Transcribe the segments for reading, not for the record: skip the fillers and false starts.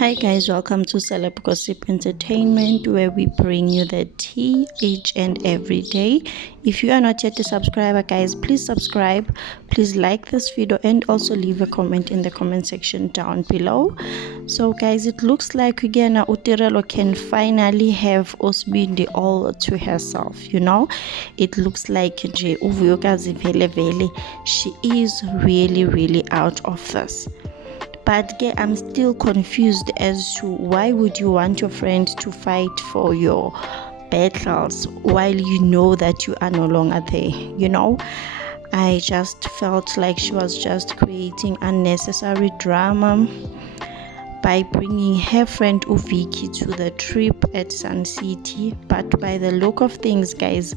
Hi guys, welcome to Celeb Gossip Entertainment, where we bring you the tea each and every day. If you are not yet a subscriber, guys, please subscribe, please like this video, and also leave a comment in the comment section down below. So guys, it looks like Ugena Utirelo can finally have Osbindi all to herself. It looks like Uvuyokazi Vele Vele, she is really out of this. But I'm still confused as to why would you want your friend to fight for your battles while you know that you are no longer there. I just felt like she was just creating unnecessary drama by bringing her friend Uviki to the trip at Sun City. But by the look of things, guys,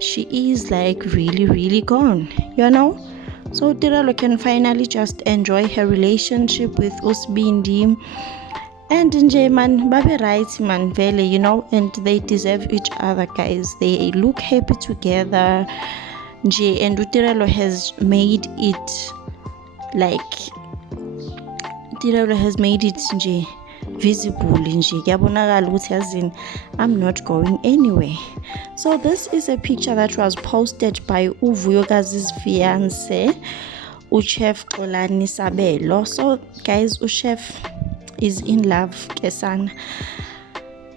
she is like really gone. So Tirelo can finally just enjoy her relationship with Usbindi. And nje man, babe right man, vele, and they deserve each other, guys. They look happy together. Nje, and Tirelo has made it nje visible nje. Kuyabonakala ukuthi yazini, I'm not going anywhere. So this is a picture that was posted by Uvuyokazi's fiance, Uchef Xolani Sabelo. So guys, Uchef is in love kesana.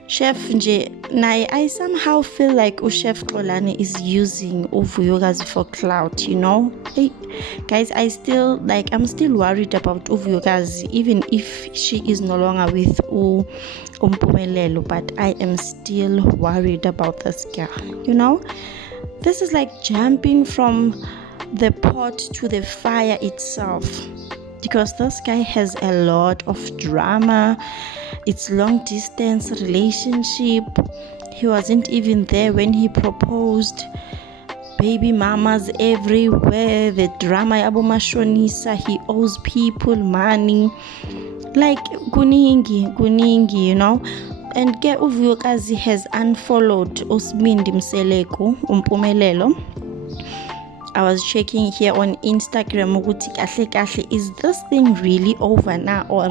Chef nje naye, I somehow feel like Uchef Xolani is using Uvuyokazi for clout, Hey, guys, I'm still worried about Uvuyokazi, even if she is no longer with Umpumelelo, but I am still worried about this girl. This is like jumping from the pot to the fire itself, because this guy has a lot of drama. It's long distance relationship. He wasn't even there when he proposed. Baby mamas everywhere. The drama yabo mashonisa. He owes people money. Like kuningi, And Uvuyokazi has unfollowed Usbindi Mseleko, Umpumelelo. I was checking here on Instagram, is this thing really over now, or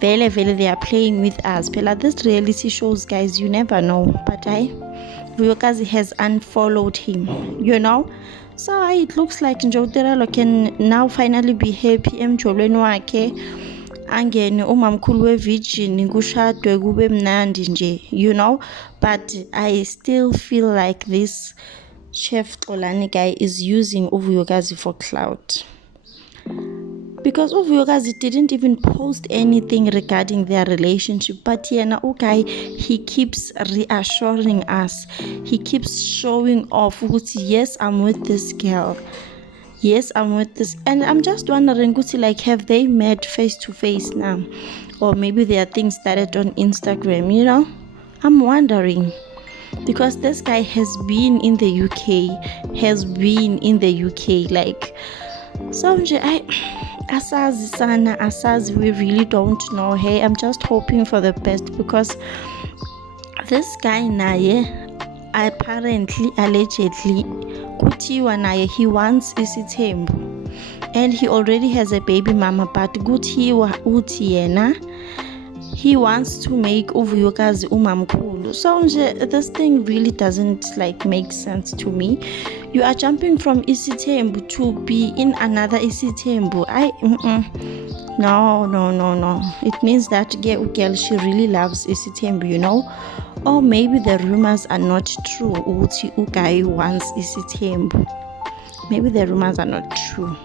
vele they are playing with us? This reality shows, guys, you never know. But Uvuyokazi has unfollowed him, So it looks like Tirelo can now finally be happy emjolweni wakhe, angene umamkhulu weVirgin, kushadwe kube mnandi nje, But I still feel like this Chef Xolani guy is using Uvuyokazi for clout, because Uvuyokazi didn't even post anything regarding their relationship, but guy, he keeps reassuring us, he keeps showing off, yes, I'm with this girl, yes, I'm with this. And I'm just wondering, have they met face to face now, or maybe their things started on Instagram? I'm wondering, because this guy has been in the UK, so asazi, we really don't know. Hey, I'm just hoping for the best, because this guy naye, apparently, allegedly, kutiwa naye, he wants Isithembu, and he already has a baby mama, but kutiwa uthi yena, he wants to make Uvuyokazi umamkhulu. So this thing really doesn't make sense to me. You are jumping from Isithembu to be in another Isithembu. No. It means that girl, she really loves Isithembu, Or maybe the rumors are not true. Uthi uguy wants Isithembu. Maybe the rumors are not true.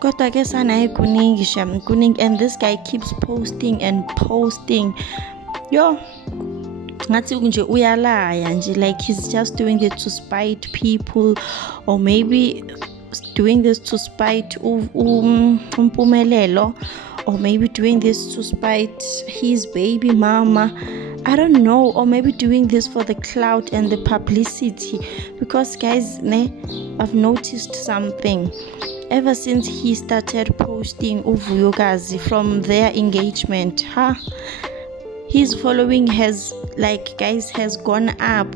Kuningi, and this guy keeps posting and posting. Ngathi nje uyalaya nje, like he's just doing it to spite people, or maybe doing this to spite Umpumelelo, or maybe doing this to spite his baby mama. I don't know, or maybe doing this for the clout and the publicity, because guys, I've noticed something. Ever since he started posting Uvuyokazi from their engagement, his following has gone up,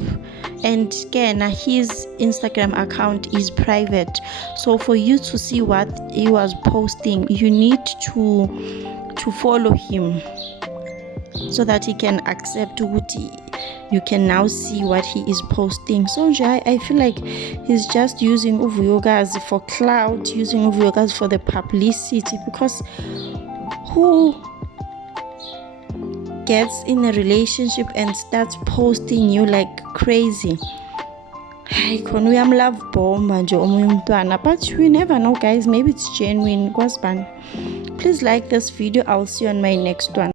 and again, his Instagram account is private. So for you to see what he was posting, you need to to follow him so that he can accept ukuthi you can now see what he is posting. So I feel like he's just using Uvuyokazi for clout, using Uvuyokazi for the publicity, because who gets in a relationship and starts posting you like crazy? Khona uyamlove bomba nje omunye umntwana, but we never know, guys. Maybe it's genuine. Please like this video. I'll see you on my next one.